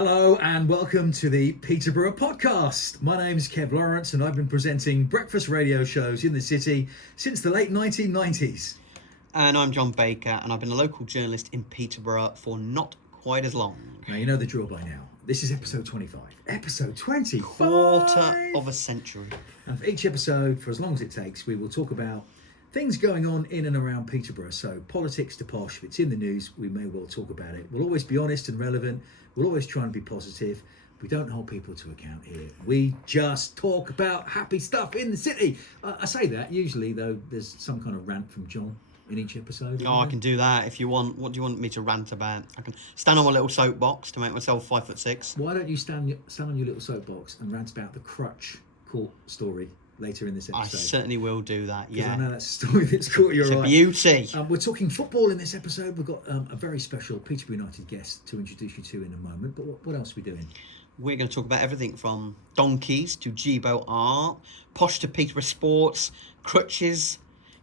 Hello and welcome to the Peterborough podcast. My name's Kev Lawrence and I've been presenting breakfast radio shows in the city since the late 1990s. And I'm John Baker and I've been a local journalist in Peterborough for not quite as long. Now you know the drill by now. This is episode 25. Episode 25! Quarter of a century. And for each episode, for as long as it takes, we will talk about things going on in and around Peterborough. So politics to posh, if it's in the news, we may well talk about it. We'll always be honest and relevant. We'll always try and be positive. We don't hold people to account here. We just talk about happy stuff in the city. I say that, usually though, there's some kind of rant from John in each episode. Oh, I can do that if you want. What do you want me to rant about? I can stand on my little soapbox to make myself 5'6". Why don't you stand on your little soapbox and rant about the Crutch court story later in this episode? I certainly will do that, yeah. I know that's a story that's caught your eye. It's a beauty. We're talking football in this episode. We've got a very special Peterborough United guest to introduce you to in a moment. But what else are we doing? We're going to talk about everything from donkeys to Jibo art, posh to Peterborough sports, crutches,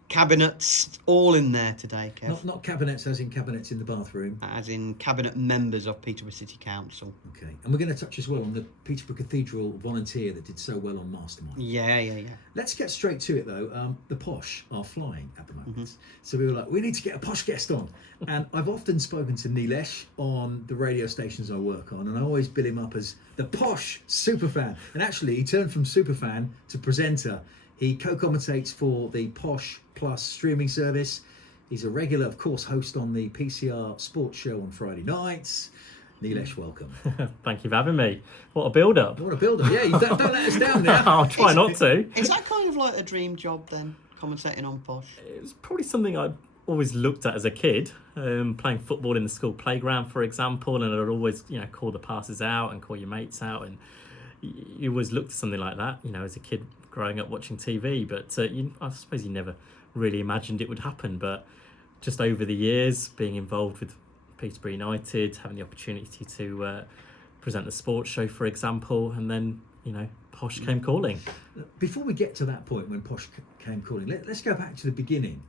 cabinets, all in there today, Kev. Not cabinets as in cabinets in the bathroom. As in cabinet members of Peterborough City Council. Okay, and we're going to touch as well on the Peterborough Cathedral volunteer that did so well on Mastermind. Yeah. Let's get straight to it though. The Posh are flying at the moment. So we were like, we need to get a Posh guest on. And I've often spoken to Nilesh on the radio stations I work on, and I always bill him up as the Posh superfan. And actually, he turned from superfan to presenter. He co-commentates for the Posh Plus streaming service. He's a regular, of course, host on the PCR sports show on Friday nights. Nilesh, welcome. Thank you for having me. What a build-up. What a build-up. Yeah, don't let us down now. I'll try not to. Is that kind of like a dream job then, commentating on Posh? It was probably something I always looked at as a kid, playing football in the school playground, for example, and I'd always, call the passes out and call your mates out, and you always looked at something like that, as a kid growing up watching TV, but I suppose you never really imagined it would happen. But just over the years, being involved with Peterborough United, having the opportunity to present the sports show, for example, and then, Posh came calling. Before we get to that point when Posh came calling, let's go back to the beginning.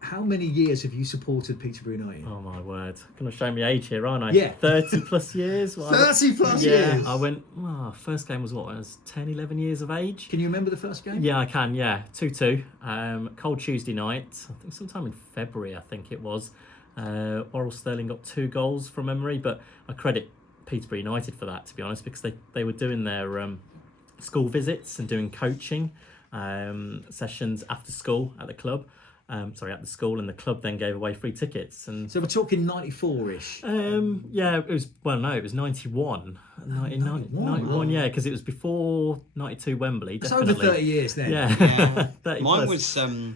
How many years have you supported Peterborough United? Oh my word. Going to show me age here, aren't I? Yeah. 30 plus years. 30 plus years? Yeah, I went, first game was what? I was 10, 11 years of age. Can you remember the first game? Yeah, I can, yeah. 2-2. Cold Tuesday night. I think sometime in February, I think it was. Oral Sterling got 2 goals from memory, but I credit Peterborough United for that, to be honest, because they were doing their school visits and doing coaching sessions after school at the club. At the school, and the club then gave away free tickets. And so we're talking 94-ish. It was 91. 91, yeah, because it was before 92 Wembley. It's definitely. over 30 years then. Yeah. Mine was the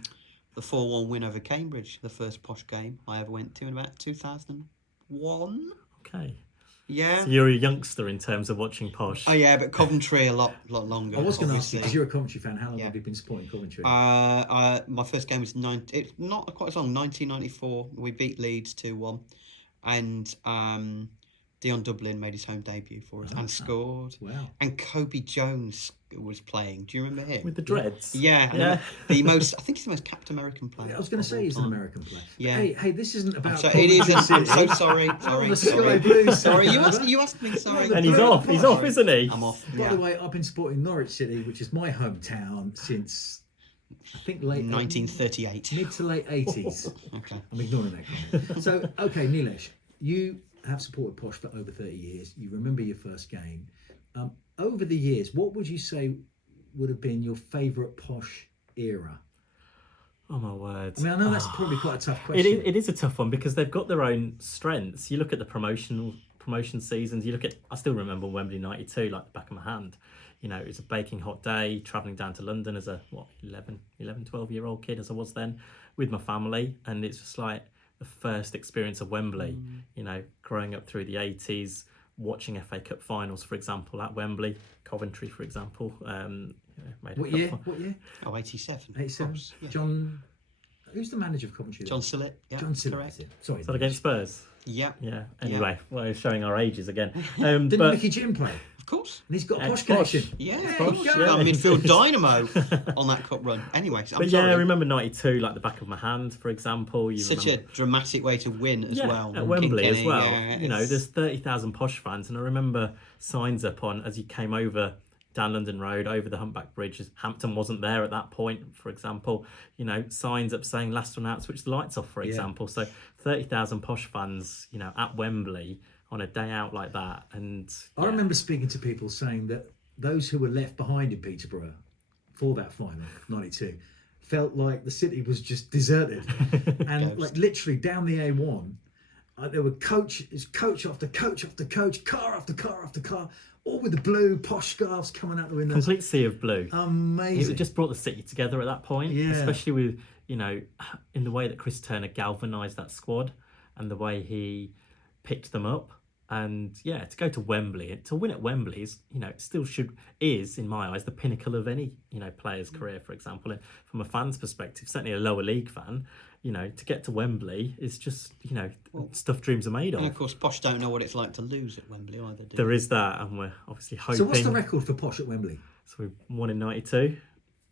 4-1 win over Cambridge, the first Posh game I ever went to in about 2001. Okay. Yeah. So you're a youngster in terms of watching Posh. Oh yeah, but Coventry a lot longer. I was going to ask you, because you're a Coventry fan, how long have you been supporting Coventry? My first game was it's not quite as long, 1994. We beat Leeds 2-1, and Dion Dublin made his home debut for us and scored. Wow. And Kobe Jones was playing. Do you remember him? With the dreads? Yeah. I think he's the most capped American player. I was going to say he's an American player. Yeah. Hey, this isn't about it is. I'm so sorry. The Sky Blues. Sorry, you asked me. Sorry. And he's off. He's off, isn't he? I'm off. By the way, I've been supporting Norwich City, which is my hometown, since I think late 1938. Mid to late 80s. Okay. I'm ignoring that comment. So, okay, Nilesh, you have supported Posh for over 30 years. You remember your first game. Over the years, what would you say would have been your favourite Posh era? Oh my word. I mean, I know that's probably quite a tough question. It is a tough one because they've got their own strengths. You look at the promotion seasons, I still remember Wembley 92 like the back of my hand. It was a baking hot day, travelling down to London as a 11, 12-year-old kid as I was then, with my family, and it's just like the first experience of Wembley, growing up through the 80s, watching FA Cup finals, for example, at Wembley, Coventry, for example. What year? Oh, 87. 87. Yeah. John, who's the manager of Coventry? John Sillett. Yeah, John Sillett. correct. Sorry. Is that against Spurs? Yeah, Yeah. Anyway, we're showing our ages again. Didn't But Mickey Jim play? of course. And he's got a Posh Posh. connection. Yeah, Posh, he yeah. got a midfield dynamo on that cup run. Anyway, I'm but sorry. yeah, I remember '92, like the back of my hand, for example. Such remember, a dramatic way to win as well. at Wembley as Kilkenny, well. yeah, You know, it's- there's 30,000 Posh fans, and I remember signs up on as you came over down London Road, over the Humpback Bridge. Hampton wasn't there at that point, for example. You know, signs up saying last one out, switch the lights off, for example. So 30,000 Posh fans, you know, at Wembley on a day out like that. And I remember speaking to people saying that those who were left behind in Peterborough for that final, 92, felt like the city was just deserted. And like literally down the A1, there were coach after coach after coach, car after car after car, all with the blue Posh scarves coming out the windows. complete sea of blue. Amazing. It just brought the city together at that point, Yeah. especially with, you know, in the way that Chris Turner galvanised that squad and the way he picked them up. And yeah, to go to Wembley, to win at Wembley is, you know, it still is in my eyes the pinnacle of any, you know, player's career, for example. And from a fan's perspective, certainly a lower league fan, you know, to get to Wembley is just, you know, stuff dreams are made and of. of course, Posh don't know what it's like to lose at Wembley either, do There is that, and we're obviously hoping. So what's the record for Posh at Wembley? So we won in '92,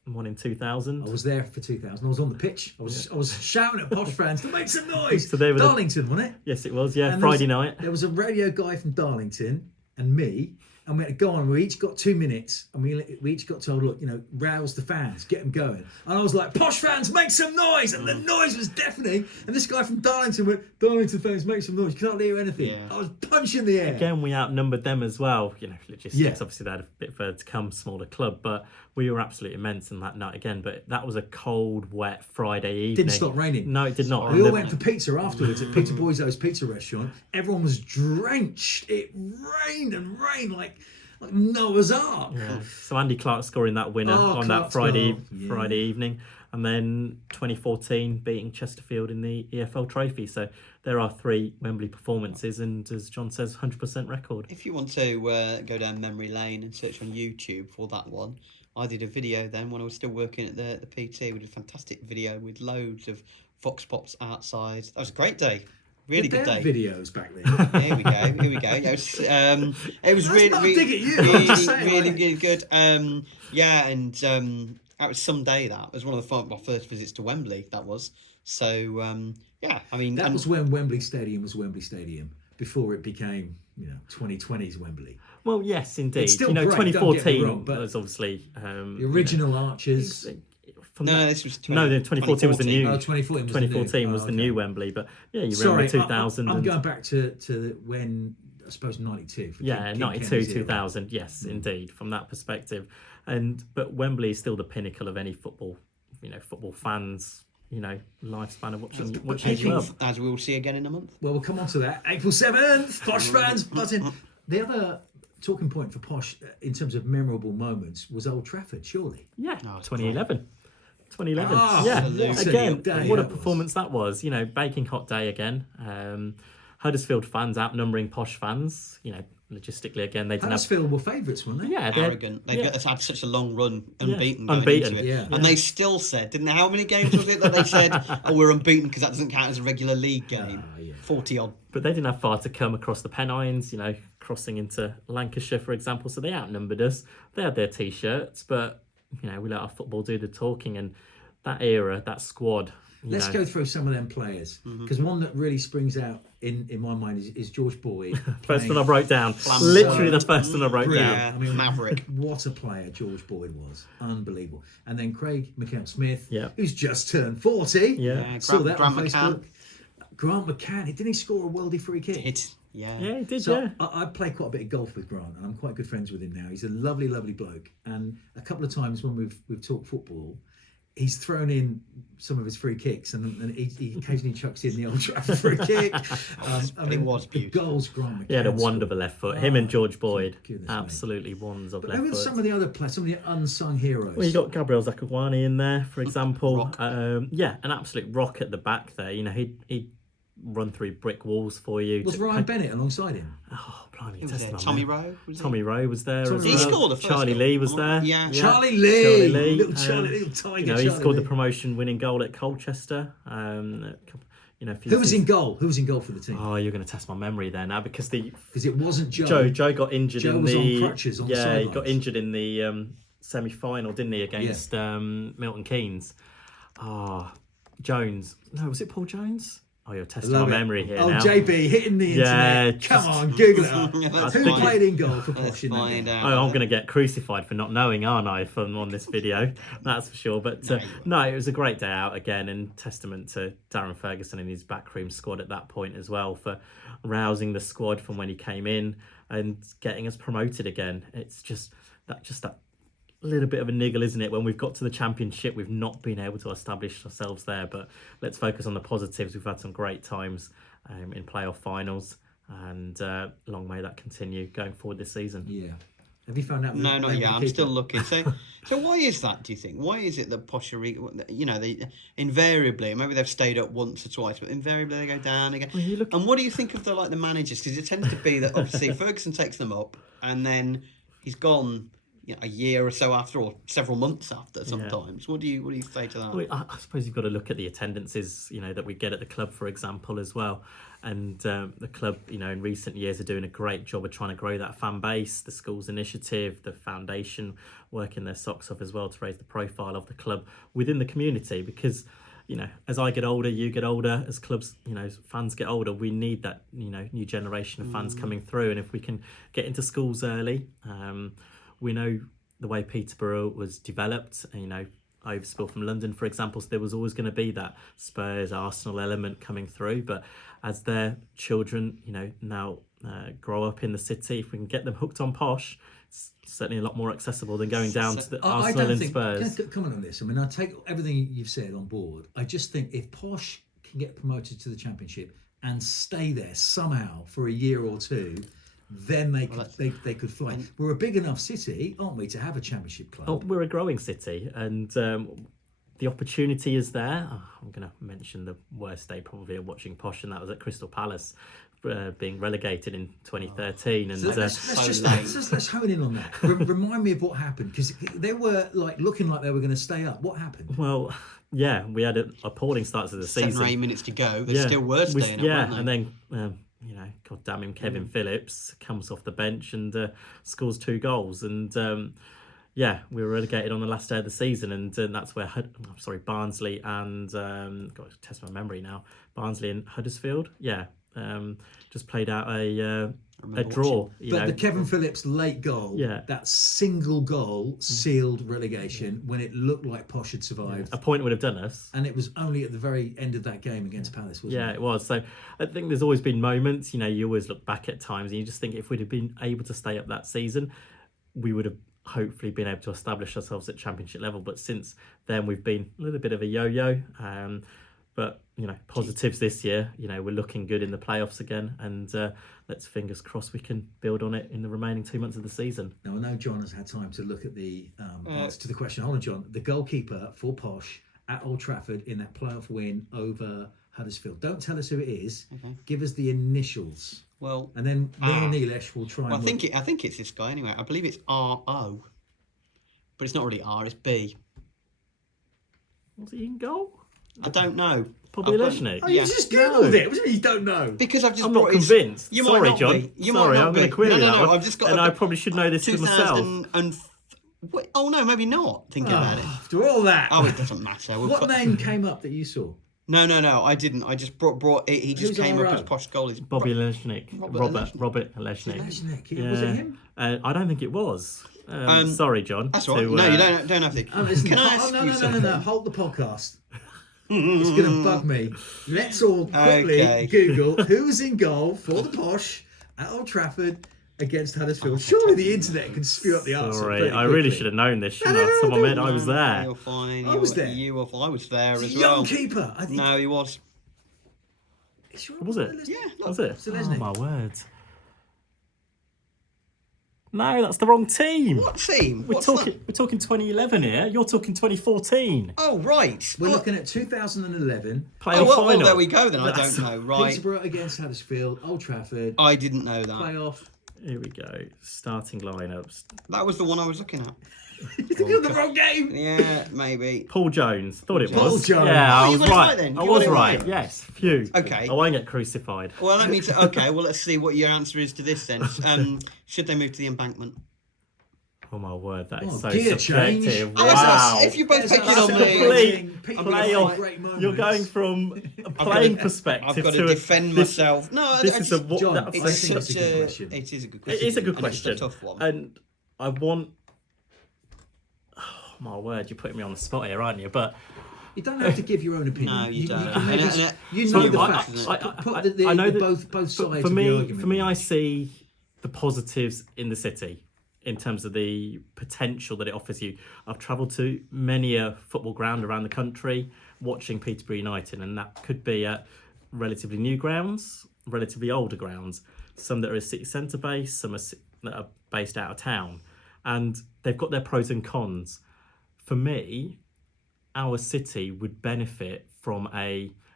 won in 2000. I was there for 2000. I was on the pitch. I was shouting at Posh fans to make some noise. So they were Darlington, wasn't it? Yes, it was. Yeah, And Friday night. There was a radio guy from Darlington and me, and we had to go on. We each got 2 minutes, and we each got told, look, you know, rouse the fans, get them going. And I was like, Posh fans, make some noise! And the noise was deafening. And this guy from Darlington went, Darlington fans, make some noise. You can't hear anything. Yeah. I was punching the air. Again, we outnumbered them as well. You know, logistics, Yeah. obviously they had a bit further to come, smaller club, but we were absolutely immense in that night again. But that was a cold, wet Friday evening. Didn't stop raining. No, it did not. We And all went for pizza afterwards at Peter Boyzo's pizza restaurant. Everyone was drenched. It rained and rained like Noah's Ark. Yeah. So Andy Clark scoring that winner on that Clark's Friday goal. Yeah. Friday evening, and then 2014 beating Chesterfield in the EFL Trophy. So there are 3 Wembley performances, and as John says, 100% record. If you want to go down memory lane and search on YouTube for that one, I did a video then when I was still working at the PT. We did a fantastic video with loads of Fox Pops outside. That was a great day. Really Did good they have day. videos back then? Here we go. Yeah, it was That's really, not a really, dig at you, I'm just saying, really, like- really good. Yeah, and that was some day. That was one of my first visits to Wembley. That was so. Yeah, I mean, That was when Wembley Stadium was Wembley Stadium, before it became, 2020's Wembley. Well, yes, indeed. It's still You know, great, don't get me 2014 wrong, but was obviously The original arches. From no, that- this was No, the 2014 was the new. 2014 was 2014 was the new Wembley, but yeah, you remember 2000. I'm and- going back to when, I suppose, 92. for Yeah, King 92, Kenny's era. 2000. Yes, indeed, from that perspective. But Wembley is still the pinnacle of any football, football fans, lifespan of watching a club. as we will see again in a month. Well, we'll come on to that. April 7th, Posh fans buzzing. The other talking point for Posh in terms of memorable moments was Old Trafford, surely. Yeah, Oh, 2011. 2011. Oh, yeah, absolutely. again, Day what a that was. performance that was. Baking hot day again. Huddersfield fans outnumbering Posh fans. Logistically again, they didn't have. Huddersfield were favourites, weren't they? Yeah, Arrogant. They've had such a long run, unbeaten. Yeah. Going Unbeaten. into it. Yeah. And they still said, didn't they? How many games was it that they said, oh, we're unbeaten because that doesn't count as a regular league game? Yeah. 40 odd. But they didn't have far to come across the Pennines, crossing into Lancashire, for example. So they outnumbered us. They had their T-shirts, but, we let our football do the talking. And that era, that squad. Let's go through some of them players, because one that really springs out in my mind is George Boyd. First playing- one I wrote down. Flamboyant. Literally the first one I wrote Brilliant. down. I mean, Maverick. What a player George Boyd was. Unbelievable. And then Craig McCann-Smith, Yeah. who's just turned 40. Yeah. Saw that on Grant Facebook. McCann. Grant McCann, didn't he score a worldie free kick? Yeah. Yeah, he did, So yeah. I play quite a bit of golf with Grant, and I'm quite good friends with him now. He's a lovely, lovely bloke. And a couple of times when we've talked football, he's thrown in some of his free kicks, and he occasionally chucks in the Old Trafford free kick. It was the beautiful. goals Grant McCann He had a scored. wonder of a left foot. Him and George Boyd, goodness me. absolutely wands of But left who were foot. some of the other players, some of the unsung heroes? Well, you got Gabriel Zakawani in there, for example. Rock. Yeah, an absolute rock at the back there. He'd run through brick walls for you. Was Ryan Bennett alongside him? Oh, blimey, Who was testing there? on Tommy there. Rowe? Was Tommy Rowe was there as Tommy well. Rowe. He scored the first Charlie goal. Lee was there. Yeah. Charlie Lee, Charlie Lee. little Charlie, little tiger. He Charlie scored Lee. the promotion-winning goal at Colchester. you know, Who was in goal? Who was in goal for the team? Oh, you're going to test my memory there now because it wasn't Joe. Joe got injured. Joe in was the on crutches on the he sidelines. got injured in the semi-final, didn't he, against Milton Keynes? Jones. No, was it Paul Jones? Oh, you're testing my memory here now. JB hitting the internet. Come on, Google it up. Who played in goal for Posh in that game? I'm going to get crucified for not knowing, aren't I, on this video? That's for sure. But no, it was a great day out again, and testament to Darren Ferguson and his backroom squad at that point as well for rousing the squad from when he came in and getting us promoted again. It's just that little bit of a niggle, isn't it? When we've got to the Championship, we've not been able to establish ourselves there. But let's focus on the positives. We've had some great times in playoff finals, and long may that continue going forward this season. Yeah. Have you found out? No, not yet. I'm still looking. So why is that? Do you think? Why is it that Posh are, you know, they invariably, maybe they've stayed up once or twice, but invariably they go down again. Well, and what do you think of the managers? Because it tends to be that obviously Ferguson takes them up, and then he's gone. You know, a year or so after, or several months after sometimes. What do you say to that? Well, I suppose you've got to look at the attendances, you know, that we get at the club, for example, as well. And the club, you know, in recent years are doing a great job of trying to grow that fan base, the school's initiative, the foundation working their socks off as well to raise the profile of the club within the community. Because, you know, as I get older, you get older, as clubs, you know, fans get older, we need that, you know, new generation of fans coming through. And if we can get into schools early, we know the way Peterborough was developed, you know, overspill from London, for example, so there was always going to be that Spurs, Arsenal element coming through. But as their children, you know, now grow up in the city, if we can get them hooked on Posh, it's certainly a lot more accessible than going down to the Arsenal and Spurs. Can I comment on this? I mean, I take everything you've said on board. I just think if Posh can get promoted to the Championship and stay there somehow for a year or two, then they could fly. We're a big enough city, aren't we, to have a Championship club? Oh, we're a growing city, and the opportunity is there. I'm going to mention the worst day probably of watching Posh, and that was at Crystal Palace, being relegated in 2013. And let's hone in on that. Remind me of what happened, because they were looking like they were going to stay up. What happened? Well, yeah, we had an appalling start to the season. 7 or 8 minutes to go. They still were staying up, weren't they? And then you know, God damn him, Kevin Phillips comes off the bench and scores 2 goals. And we were relegated on the last day of the season, and that's where Barnsley and got to test my memory now. Barnsley and Huddersfield, just played out a draw. But the Kevin Phillips late goal, that single goal sealed relegation when it looked like Posh had survived. A point would have done us. And it was only at the very end of that game against Palace, wasn't it? Yeah, it was. So I think there's always been moments, you know, you always look back at times and you just think if we'd have been able to stay up that season, we would have hopefully been able to establish ourselves at Championship level. But since then, we've been a little bit of a yo-yo. But, you know, positives this year, you know, we're looking good in the playoffs again. And let's fingers crossed we can build on it in the remaining 2 months of the season. Now, I know John has had time to look at the answer to the question. Hold on, John. The goalkeeper for Posh at Old Trafford in that playoff win over Huddersfield. Don't tell us who it is. Okay. Give us the initials. Well, and then me and Nilesh will try. Well, I think it's this guy anyway. I believe it's R-O, but it's not really R. It's B. Was he in goal? I don't know. Probably Leshnik. Oh, you just googled it. What do you mean you don't know? Because I've just. I'm not convinced. Sorry, John. Sorry, I'm going to query that. No. I've just got. And I probably should know this for myself. Oh no, maybe not. Thinking about it. After all that. Oh, it doesn't matter. What name came up that you saw? No, I didn't. I just brought it. He just came up as Posh goalies. Bobby Leshnik. Robert Leshnik. Leshnik. Was it him? I don't think it was. Sorry, John. That's all right. No, you don't have to. Can I ask you something? No. Hold the podcast. It's going to bug me. Let's all quickly Google who's in goal for the Posh at Old Trafford against Huddersfield. Surely the internet can spew up the answer. Sorry, I really should have known this. Someone meant I was there. You're fine. I was there. I was there as well. Young keeper. I think. No, he was. Was it? Yeah. Was it? Oh my word. No, that's the wrong team. What team? We're talking 2011 here. You're talking 2014. Oh, right. We're looking at 2011 playoff final. Well, there we go then. I don't know. Right. Peterborough against Huddersfield, Old Trafford. I didn't know that. Playoff. Here we go. Starting lineups. That was the one I was looking at. You're thinking of the wrong game. Yeah, maybe. Paul Jones. Thought it Paul was. Jones. Yeah, Oh, I you was got it right. right then. I You was got it right. right. Yes. Phew. Okay. I won't get crucified. Well, let me. Okay. Well, let's see what your answer is to this then. Should they move to the embankment? Oh my word, that is Oh, so gear change. subjective. Oh, Wow. if you're both There's picking on a me, complete People playoff. have great moments. You're going from a playing perspective I've got to to defend myself. No, This I is just, a what? John, that- I it's think such it's a good question. It is a good It question. is a good and question, It's a tough one. and I want. Oh my word, you're putting me on the spot here, aren't you? But You don't have to give your own opinion. No, you don't. can maybe And- you So know the I- facts. I- Put I- the I know that both sides for of me, the argument. for me, I see the positives in the city in terms of the potential that it offers you. I've travelled to many a football ground around the country watching Peterborough United, and that could be at relatively new grounds, relatively older grounds, some that are city centre based, some that are based out of town, and they've got their pros and cons. For me, our city would benefit from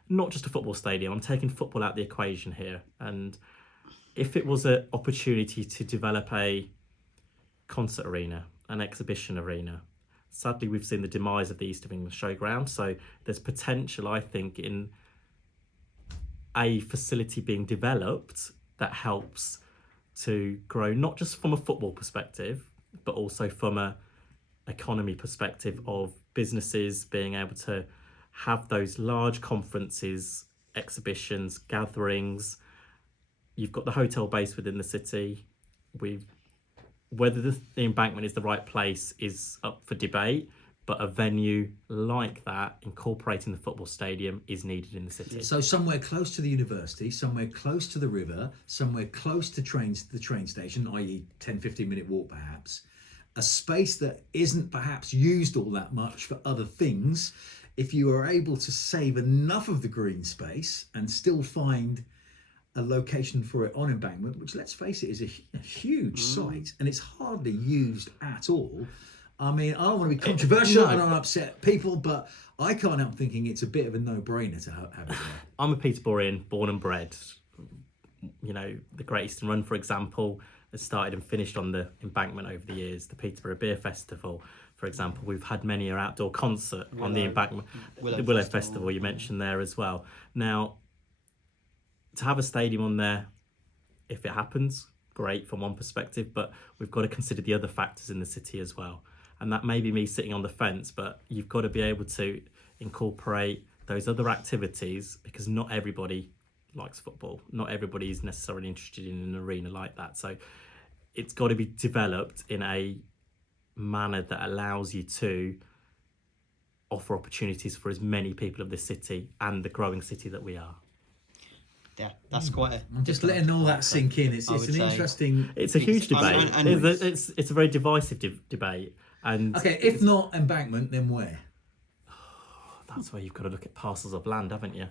not just a football stadium. I'm taking football out of the equation here, and if it was an opportunity to develop a concert arena, an exhibition arena. Sadly, we've seen the demise of the East of England Showground, so there's potential, I think, in a facility being developed that helps to grow, not just from a football perspective, but also from a economy perspective of businesses being able to have those large conferences, exhibitions, gatherings. You've got the hotel base within the city. Whether the embankment is the right place is up for debate, but a venue like that, incorporating the football stadium, is needed in the city. So somewhere close to the university, somewhere close to the river, somewhere close to the train station, i.e. 10-15 minute walk perhaps, a space that isn't perhaps used all that much for other things. If you are able to save enough of the green space and still find a location for it on embankment, which, let's face it, is a huge site and it's hardly used at all. I mean, I don't want to be controversial and I don't want to upset people, but I can't help thinking it's a bit of a no-brainer to have it there. I'm a Peterboroughan, born and bred. You know, the Great Eastern Run, for example, has started and finished on the embankment over the years. The Peterborough Beer Festival, for example, we've had many an outdoor concert on the embankment. The Willow Festival you mentioned there as well. Now, to have a stadium on there, if it happens, great from one perspective, but we've got to consider the other factors in the city as well. And that may be me sitting on the fence, but you've got to be able to incorporate those other activities, because not everybody likes football. Not everybody is necessarily interested in an arena like that. So it's got to be developed in a manner that allows you to offer opportunities for as many people of the city and the growing city that we are. Yeah, that's quite a... I'm just letting all that sink in. It's an interesting... It's a huge debate. and It's a very divisive debate. And Okay, if not embankment, then where? that's where you've got to look at parcels of land, haven't you?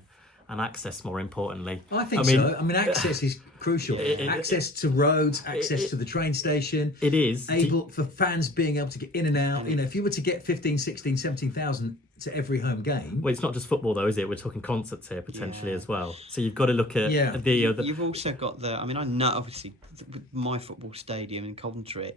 And access, more importantly. I think so. I mean, access is crucial. It- Access to roads, access to the train station. It is. Able for fans being able to get in and out. You know, if you were to get 15, 16, 17,000 to every home game. Well, it's not just football though, is it? We're talking concerts here potentially as well. So you've got to look at the other. You've also got I mean, I know obviously with my football stadium in Coventry,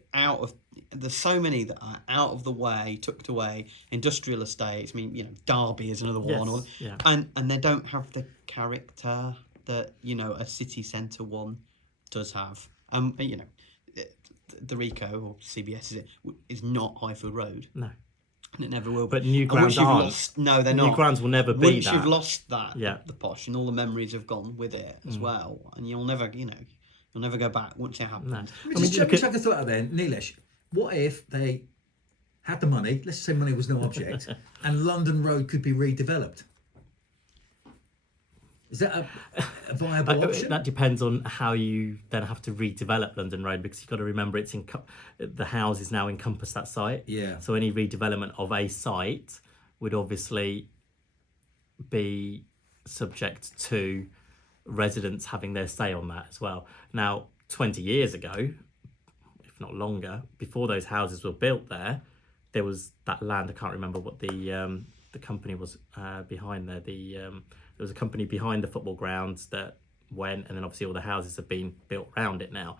there's so many that are out of the way, tucked away, industrial estates. I mean, you know, Derby is another one, and they don't have the character that, you know, a city centre one does have. You know, the Rico or CBS is not Highfield Road. No. And it never will be. But new grounds aren't. No, they're not. New grounds will never be Once that. you've lost that, Yeah. the Posh, and all the memories have gone with it as well, and you'll never go back once it happens. No. Let me just chuck a thought out there, Nilesh. What if they had the money, let's say money was no object, and London Road could be redeveloped? Is that a viable option? That depends on how you then have to redevelop London Road, because you've got to remember the houses now encompass that site. Yeah. So any redevelopment of a site would obviously be subject to residents having their say on that as well. Now, 20 years ago, if not longer, before those houses were built there was that land. I can't remember what the company was behind there. There was a company behind the football grounds that went, and then obviously all the houses have been built around it now.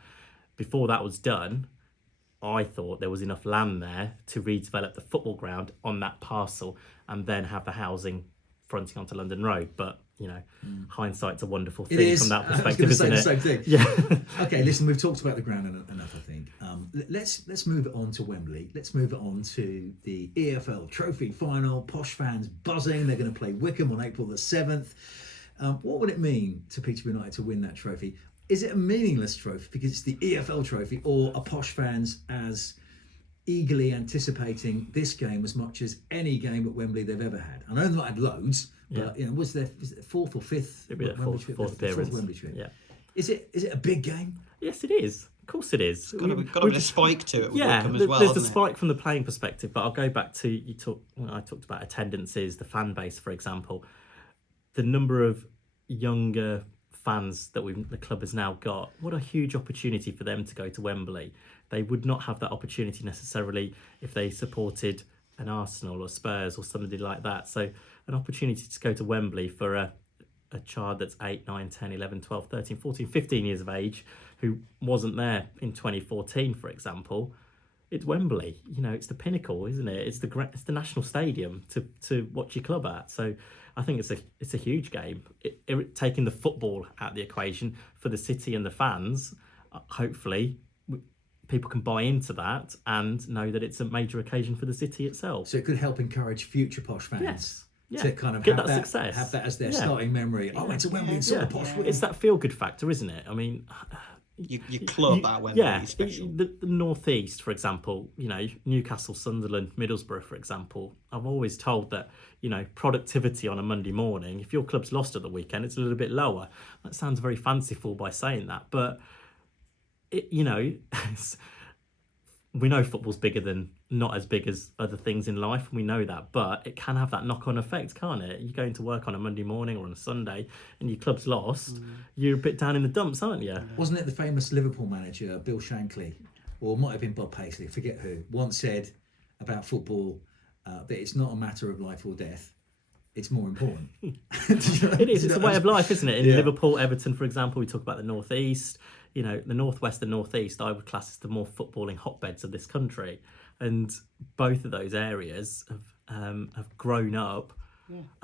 Before that was done, I thought there was enough land there to redevelop the football ground on that parcel and then have the housing fronting onto London Road. But, hindsight's a wonderful thing from that perspective, isn't it? Same thing. Yeah. Okay, listen, we've talked about the ground enough, I think. Let's move it on to Wembley. Let's move it on to the EFL Trophy final. Posh fans buzzing. They're going to play Wycombe on April the 7th. What would it mean to Peterborough United to win that trophy? Is it a meaningless trophy because it's the EFL trophy, or are Posh fans as eagerly anticipating this game as much as any game at Wembley they've ever had? I know they've not had loads, but was there fourth or fifth? It'd be their fourth appearance. Wembley trip. Yeah. Is it a big game? Yes, it is. Of course it is. Got a bit of spike to it with Wycombe as well, there's the hasn't it? spike from the playing perspective, but I'll go back to I talked about attendances, the fan base, for example. The number of younger fans that the club has now got, what a huge opportunity for them to go to Wembley. They would not have that opportunity necessarily if they supported an Arsenal or Spurs or somebody like that. So an opportunity to go to Wembley for a child that's 8, 9, 10, 11, 12, 13, 14, 15 years of age who wasn't there in 2014, for example. It's Wembley, it's the pinnacle, isn't it? It's the national stadium to watch your club at. So I think it's a huge game. Taking the football out of the equation for the city and the fans, hopefully people can buy into that and know that it's a major occasion for the city itself. So it could help encourage future Posh fans. Yes. Yeah. To kind of get have that success. Have that as their starting memory. I went to Wembley and saw the Posh win. It's that feel-good factor, isn't it? I mean, your club at Wembley is special. The North East, for example, Newcastle, Sunderland, Middlesbrough, for example. I'm always told that, productivity on a Monday morning, if your club's lost at the weekend, it's a little bit lower. That sounds very fanciful by saying that, but we know football's not as big as other things in life, and we know that, but it can have that knock-on effect, can't it? You go into work on a Monday morning or on a Sunday and your club's lost, you're a bit down in the dumps, aren't you? Wasn't it the famous Liverpool manager, Bill Shankly, or it might have been Bob Paisley, I forget who, once said about football that it's not a matter of life or death, it's more important. It is, it's a way of life, isn't it? In Liverpool, Everton, for example, we talk about the North East. The Northwest and Northeast, I would class as the more footballing hotbeds of this country, and both of those areas have grown up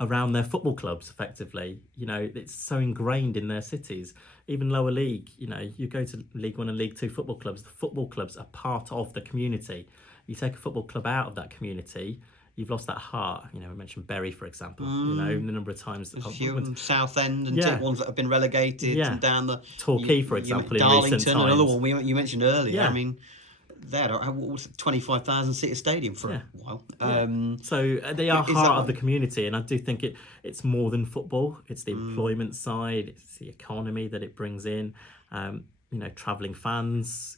around their football clubs. Effectively, it's so ingrained in their cities. Even lower league, you go to League One and League Two football clubs. The football clubs are part of the community. You take a football club out of that community, you've lost that heart. We mentioned Bury, for example. The number of times Southend and ones that have been relegated and down the Torquay, for example, in Darlington, recent times. another one you mentioned earlier. Yeah. I mean, they had what was it, 25,000 seat stadium for a while. So they are heart of the community, and I do think it's more than football. It's the employment side, it's the economy that it brings in. Travelling fans,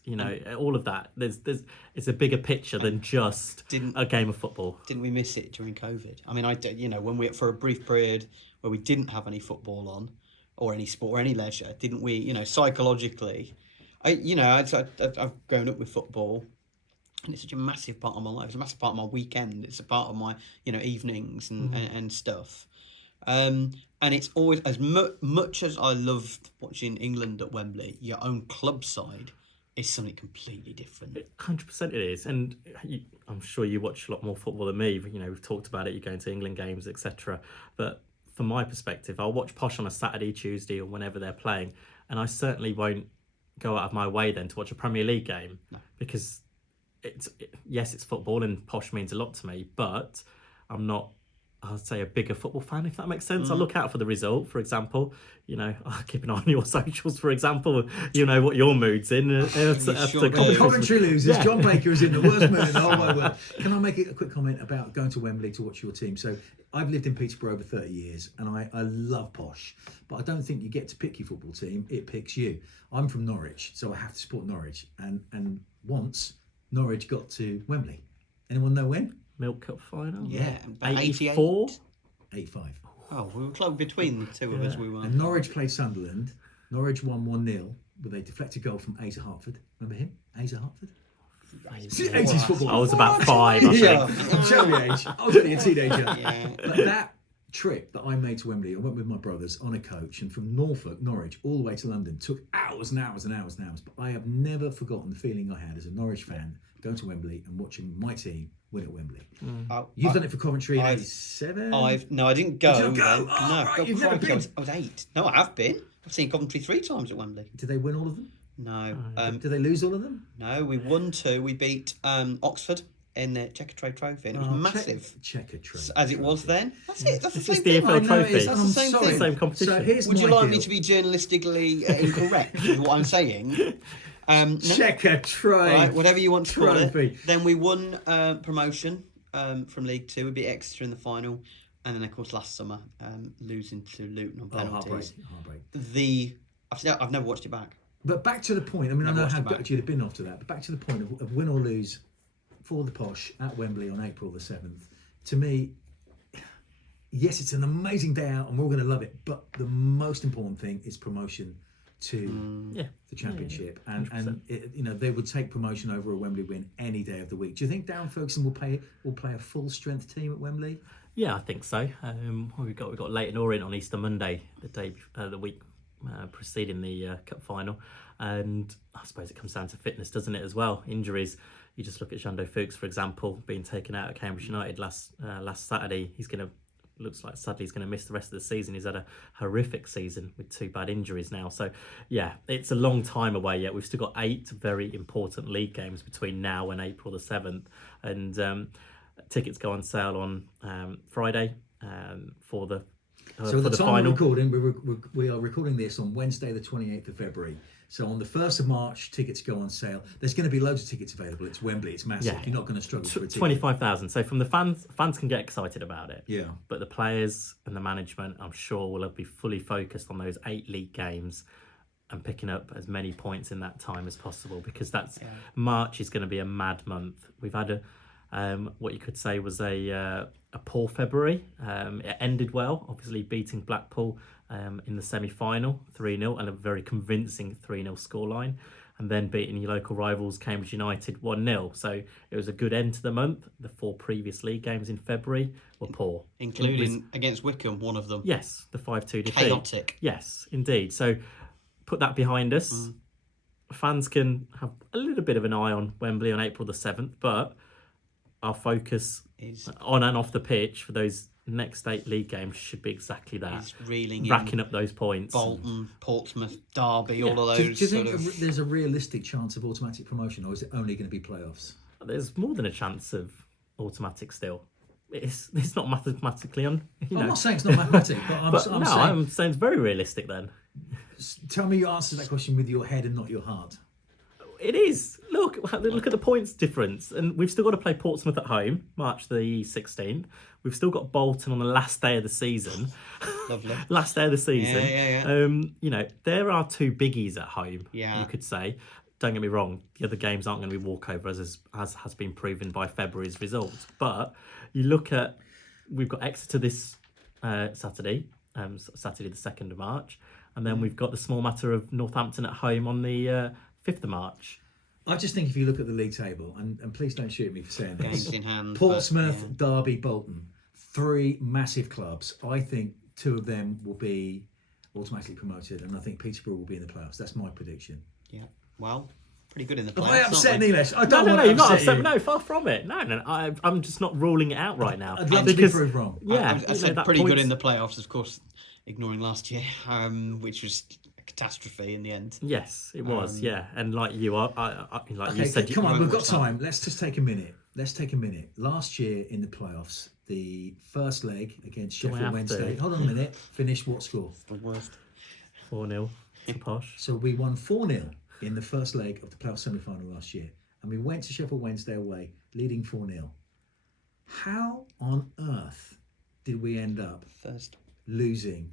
all of that. It's a bigger picture than just a game of football. Didn't we miss it during COVID? I mean, I did. When we for a brief period where we didn't have any football on, or any sport or any leisure, didn't we? Psychologically, I've grown up with football, and it's such a massive part of my life. It's a massive part of my weekend. It's a part of my evenings and stuff. And it's always, as much as I love watching England at Wembley, your own club side is something completely different. 100% it is. And I'm sure you watch a lot more football than me. We've talked about it, you're going to England games, etc. But from my perspective, I'll watch Posh on a Saturday, Tuesday, or whenever they're playing. And I certainly won't go out of my way then to watch a Premier League game. No. Because it's football and Posh means a lot to me, but I'm not, I'd say, a bigger football fan, if that makes sense. I look out for the result, for example. I keep an eye on your socials, for example. What your mood's in. Coventry loses. John Baker is in the worst mood in the whole wide world. Can I make a quick comment about going to Wembley to watch your team? So I've lived in Peterborough over 30 years, and I love Posh, but I don't think you get to pick your football team. It picks you. I'm from Norwich, so I have to support Norwich. And once Norwich got to Wembley. Anyone know when? Milk Cup final? Yeah. 84? 85. Oh, we were close between the two of us. We were. And Norwich played Sunderland. Norwich won 1-0 with a deflected goal from Asa Hartford. Remember him? Asa Hartford? 80s football. I was about 5, I think. I'm showing my age. I was only a teenager. But that trip that I made to Wembley, I went with my brothers on a coach, and from Norwich, all the way to London, took hours and hours and hours and hours. But I have never forgotten the feeling I had as a Norwich fan going to Wembley and watching my team win at Wembley. You've done it for Coventry in '87. No, I didn't go. Did you go? Oh, No, right, God, you've never crikey, been. I was 8. No, I have been. I've seen Coventry 3 times at Wembley. Did they win all of them? No. Did they lose all of them? No, we won 2. We beat Oxford in the Checker Trade Trophy, and it was massive. Checker Trade. As it was then. That's it. That's the same the thing. EFL trophy. That's the same sorry. thing. Same competition. So here's Would you my like deal. me to be journalistically incorrect with what I'm saying? No. Checker Trade. Right, whatever you want to call Trophy. it. Then we won promotion from League 2. We beat Exeter in the final. And then, of course, last summer, losing to Luton on penalties. Heartbreak. I've never watched it back. But back to the point. I mean, Never I know watched how it back. gutted you'd have been after that. But back to the point of win or lose for the Posh at Wembley on April the 7th. To me, yes, it's an amazing day out and we're all going to love it. But the most important thing is promotion to the Championship. And it, they would take promotion over a Wembley win any day of the week. Do you think Darren Ferguson will play a full strength team at Wembley? Yeah, I think so. We've got Leighton Orient on Easter Monday, the week preceding the cup final, and I suppose it comes down to fitness, doesn't it? As well, injuries. You just look at Jando Fuchs, for example, being taken out at Cambridge United last Saturday. Looks like sadly he's going to miss the rest of the season. He's had a horrific season with 2 bad injuries now. So yeah, it's a long time away yet. We've still got 8 very important league games between now and April the 7th, and tickets go on sale on Friday for the So at the time final. we're recording, we are recording this on Wednesday the 28th of February. So on the 1st of March, tickets go on sale. There's going to be loads of tickets available. It's Wembley. It's massive. Yeah. You're not going to struggle for a ticket. 25,000. So from the fans can get excited about it. Yeah. But the players and the management, I'm sure, will be fully focused on those 8 league games and picking up as many points in that time as possible, because March is going to be a mad month. We've had what you could say was a poor February. It ended well, obviously beating Blackpool in the semi-final 3-0, and a very convincing 3-0 scoreline, and then beating your local rivals Cambridge United 1-0. So it was a good end to the month. The 4 previous league games in February were poor, Including against Wycombe, one of them. yes, the 5-2 defeat. Chaotic. Yes, indeed. So put that behind us. Fans can have a little bit of an eye on Wembley on April the 7th, but our focus Is on and off the pitch for those next 8 league games should be exactly that. is reeling Racking in up those points. Bolton, Portsmouth, Derby, all of Do those you sort think of... there's a realistic chance of automatic promotion, or is it only going to be playoffs? There's more than a chance of automatic still. It's not mathematically I'm not saying it's not mathematic, but I'm saying it's very realistic then. Tell me you answer that question with your head and not your heart. It is. Look at the points difference. And we've still got to play Portsmouth at home, March the 16th. We've still got Bolton on the last day of the season. Lovely. Last day of the season. Yeah. There are 2 biggies at home, Yeah. you could say. Don't get me wrong, the other games aren't going to be walkovers, as has been proven by February's results. But you look at, we've got Exeter this Saturday, Saturday the 2nd of March. And then we've got the small matter of Northampton at home on the 5th of March. I just think if you look at the league table, and please don't shoot me for saying this, Games in hand. Portsmouth, but, Derby, Bolton, 3 massive clubs. I think 2 of them will be automatically promoted, and I think Peterborough will be in the playoffs. That's my prediction. Yeah. Well, pretty good in the Have playoffs. I upset aren't we? Nilesh? I don't No, want to you're not upset upset. you. No, far from it. No. I'm just not ruling it out right now. I'd love to be proved wrong. Yeah, I said pretty good in the playoffs, of course, ignoring last year, which was a catastrophe in the end. Yes, it was. Yeah, and like you, like Okay, you said, come on, won't we've got watch that. time. Let's just take a minute. Last year in the playoffs, the first leg against Do I Sheffield have Wednesday. to? Hold on a minute. Finish what score? The worst. 4-0 to Posh. So we won 4-0 in the first leg of the playoff semi-final last year. And we went to Sheffield Wednesday away, leading 4-0. How on earth did we end up First losing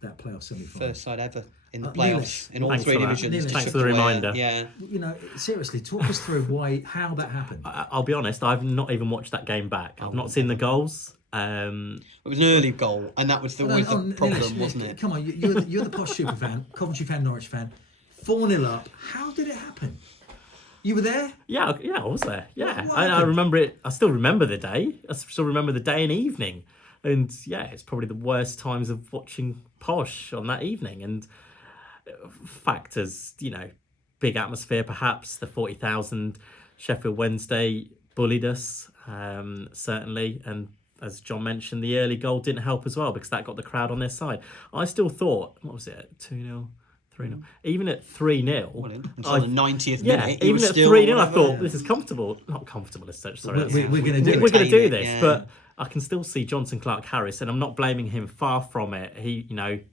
that playoff semi-final? side ever in the Nilesh, playoffs in all thanks 3 for that. divisions. Nilesh. Thanks Took for the away- reminder. Yeah. You know, seriously, talk us through how that happened. I'll be honest, I've not even watched that game back. I've not seen the goals. It was an early goal, and that was always the problem, Nilesh, wasn't it? Come on, you're the Posh super fan, Coventry fan, Norwich fan. 4-0 up. How did it happen? You were there? Yeah, I was there. Yeah, What I happened? remember it. I still remember the day. I still remember the day and evening. And yeah, it's probably the worst times of watching Posh on that evening. And factors, big atmosphere, perhaps the 40,000 Sheffield Wednesday bullied us, certainly. And as John mentioned, the early goal didn't help as well because that got the crowd on their side. I still thought, what was it, 2-0? 3-0. Even at 3-0, until the 90th minute, even at 3-0, I thought this is comfortable. Not comfortable as such. Sorry, we're going to do it. We're going to do this, but I can still see Jonson Clark-Harris, and I'm not blaming him. Far from it.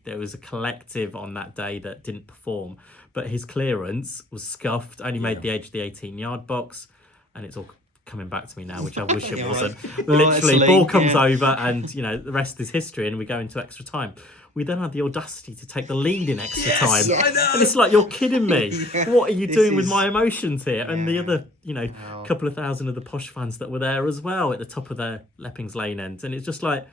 There was a collective on that day that didn't perform, but his clearance was scuffed. Only made the edge of the 18-yard box, and it's all coming back to me now, which I wish it wasn't. Literally, ball comes over, and the rest is history, and we go into extra time. We then had the audacity to take the lead in extra time. I know. And it's like, you're kidding me. What are you doing with my emotions here? And the other, couple of thousand of the Posh fans that were there as well at the top of their Leppings Lane end. And it's just like,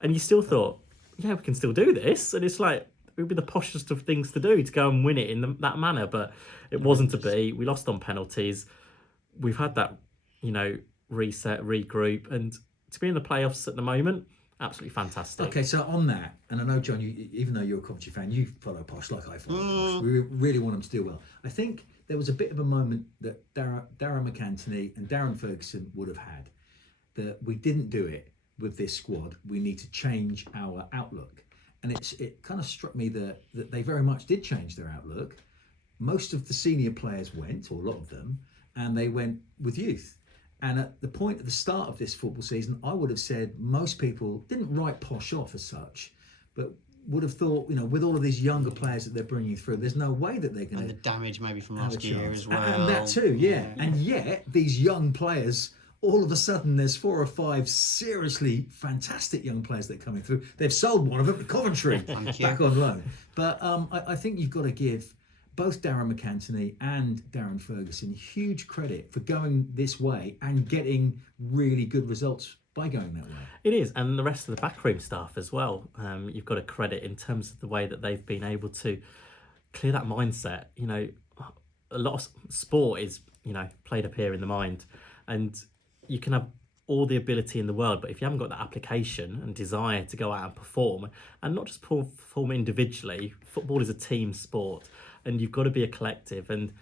and you still thought, we can still do this. And it's like, it would be the poshest of things to do, to go and win it in that manner. But it wasn't to be. We lost on penalties. We've had that, reset, regroup. And to be in the playoffs at the moment, absolutely fantastic. Okay, so on that, and I know, John, even though you're a Coventry fan, you follow Posh like I follow Posh. We really want them to do well. I think there was a bit of a moment that Darren McAntony and Darren Ferguson would have had, that we didn't do it with this squad. We need to change our outlook. And it kind of struck me that they very much did change their outlook. Most of the senior players went, or a lot of them, and they went with youth. And at the point at the start of this football season, I would have said most people didn't write Posh off as such, but would have thought, with all of these younger players that they're bringing through, there's no way that they're going to... And the damage maybe from last year as well. And that too, yeah. And yet, these young players, all of a sudden, there's 4 or 5 seriously fantastic young players that are coming through. They've sold one of them to Coventry back on loan. But I think you've got to give both Darren McAntony and Darren Ferguson huge credit for going this way and getting really good results by going that way. It is, and the rest of the backroom staff as well. You've got to credit in terms of the way that they've been able to clear that mindset. A lot of sport is, played up here in the mind, and you can have all the ability in the world, but if you haven't got that application and desire to go out and perform, and not just perform individually, football is a team sport. And you've got to be a collective. And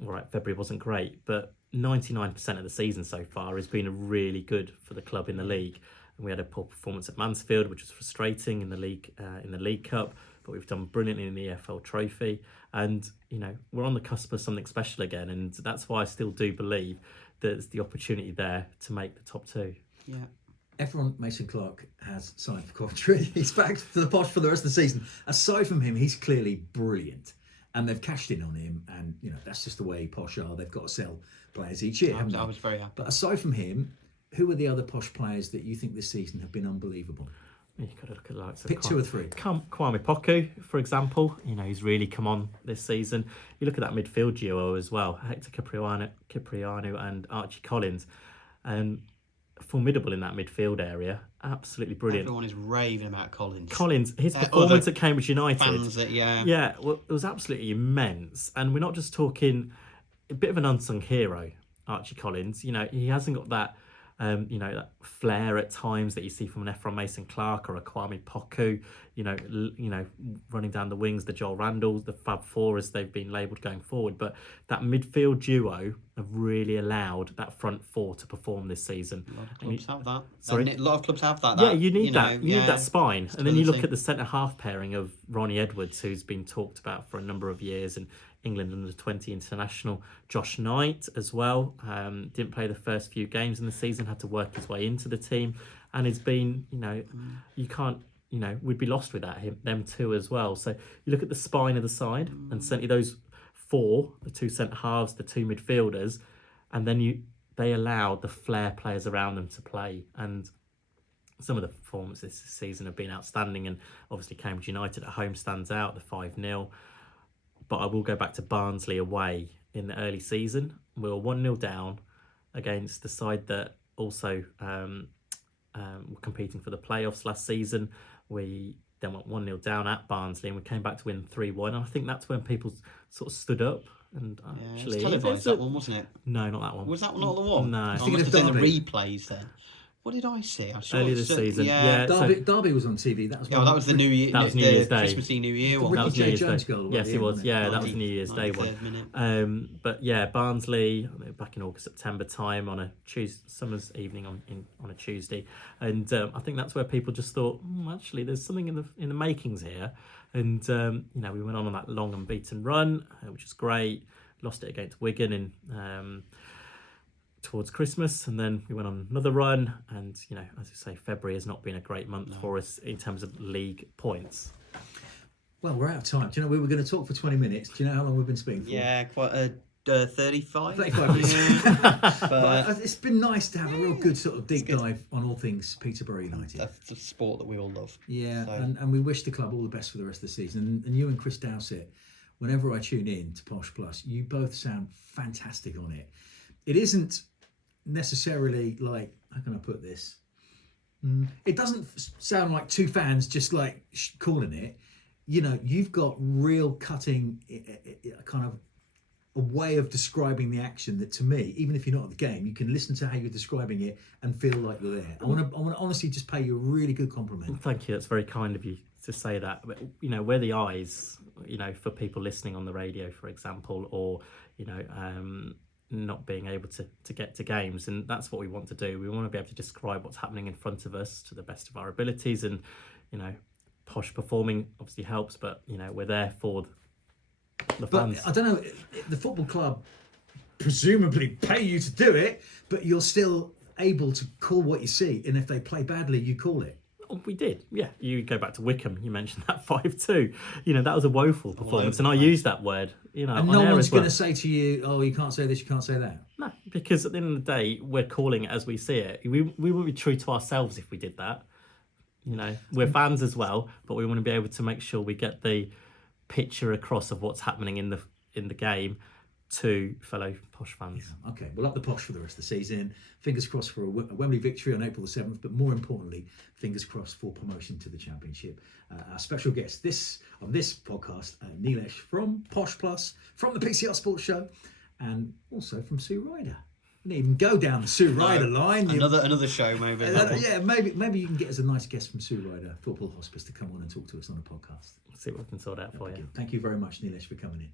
all right, February wasn't great, but 99% of the season so far has been really good for the club in the league. And we had a poor performance at Mansfield, which was frustrating in the League Cup, but we've done brilliantly in the EFL Trophy. And we're on the cusp of something special again, and that's why I still do believe there's the opportunity there to make the top 2. Yeah. Everyone, Mason Clark has signed for Coventry. He's back to the Posh for the rest of the season. Aside from him, he's clearly brilliant. And they've cashed in on him. And, that's just the way Posh are. They've got to sell players each year, haven't they? I was very happy. But aside from him, who are the other Posh players that you think this season have been unbelievable? You've got to look at the likes of Pick 2 or 3. Kwame Poku, for example. He's really come on this season. You look at that midfield duo as well. Hector Cipriano and Archie Collins. Formidable in that midfield area, absolutely brilliant. Everyone is raving about Collins. His performance at Cambridge United, it was absolutely immense. And we're not just talking a bit of an unsung hero, Archie Collins. He hasn't got that, that flair at times that you see from an Ephron Mason-Clark or a Kwame Poku. Running down the wings, the Joel Randalls, the Fab Four as they've been labelled going forward. But that midfield duo have really allowed that front 4 to perform this season. A lot of clubs have that. Sorry? A lot of clubs have that. Yeah, you need that. You need that spine. Stability. And then you look at the centre-half pairing of Ronnie Edwards, who's been talked about for a number of years, and England under-20 international Josh Knight as well. Didn't play the first few games in the season, had to work his way into the team, and has been, you can't, we'd be lost without them too as well. So you look at the spine of the side, and certainly those 4, the 2 centre-halves, the 2 midfielders, and then they allowed the flair players around them to play. And some of the performances this season have been outstanding, and obviously Cambridge United at home stands out, the 5-0. But I will go back to Barnsley away in the early season. We were 1-0 down against the side that also were competing for the playoffs last season. We then went 1-0 down at Barnsley, and we came back to win 3-1. And I think that's when people sort of stood up. And actually, it was televised, that one, wasn't it? No, not that one. Was that not the one? No. I must have seen the replays then. What did I see? I saw Earlier this season. Yeah. Derby was on TV. That was Oh, that was the New Year. That was New Year's Day. Christmassy New Year one. Ricky That was New J. Year's Jones Day. goal at Yes, the it end, was. wasn't Yeah, that 90, was New Year's Day one. 93rd minute. But yeah, Barnsley back in August, September time on a summer's evening on a Tuesday, and I think that's where people just thought, actually, there's something in the makings here, and we went on that long unbeaten run, which was great. Lost it against Wigan in towards Christmas, and then we went on another run, and as I say, February has not been a great month for us in terms of league points. Well, we're out of time. Do you know we were going to talk for 20 minutes? Do you know how long we've been speaking for? Yeah, quite a 35. 35 minutes. Yeah. But it's been nice to have a real good sort of deep dive on all things Peterborough United. That's a sport that we all love. Yeah, So- and we wish the club all the best for the rest of the season. And you and Chris Dowsett, whenever I tune in to Posh Plus, you both sound fantastic on it. It isn't necessarily like, how can I put this? It doesn't sound like two fans just like calling it. You've got real cutting kind of a way of describing the action that, to me, even if you're not at the game, you can listen to how you're describing it and feel like you're there. I want to honestly just pay you a really good compliment. Thank you. That's very kind of you to say that. But, we're the eyes, for people listening on the radio, for example, or, not being able to get to games. And that's what we want to do. We want to be able to describe what's happening in front of us to the best of our abilities. And, Posh performing obviously helps, but, we're there for the fans. But I don't know, the football club presumably pay you to do it, but you're still able to call what you see. And if they play badly, you call it. Oh, we did, yeah. You go back to Wycombe, you mentioned that 5-2. That was a woeful performance, and I used that word, And on no air one's as well. going to say to you, oh, you can't say this, you can't say that. No, because at the end of the day, we're calling it as we see it. We wouldn't be true to ourselves if we did that. We're fans as well, but we want to be able to make sure we get the picture across of what's happening in the game to fellow Posh fans. Yeah, okay, we'll up the Posh for the rest of the season. Fingers crossed for a Wembley victory on April the 7th, but more importantly, fingers crossed for promotion to the Championship. Our special guest on this podcast, Nilesh from Posh Plus, from the PCR Sports Show, and also from Sue Ryder. You didn't even go down the Sue Ryder line. Another show, maybe. Yeah, maybe you can get us a nice guest from Sue Ryder Football Hospice to come on and talk to us on a podcast. See what we can sort out for you. Thank you very much, Nilesh, for coming in.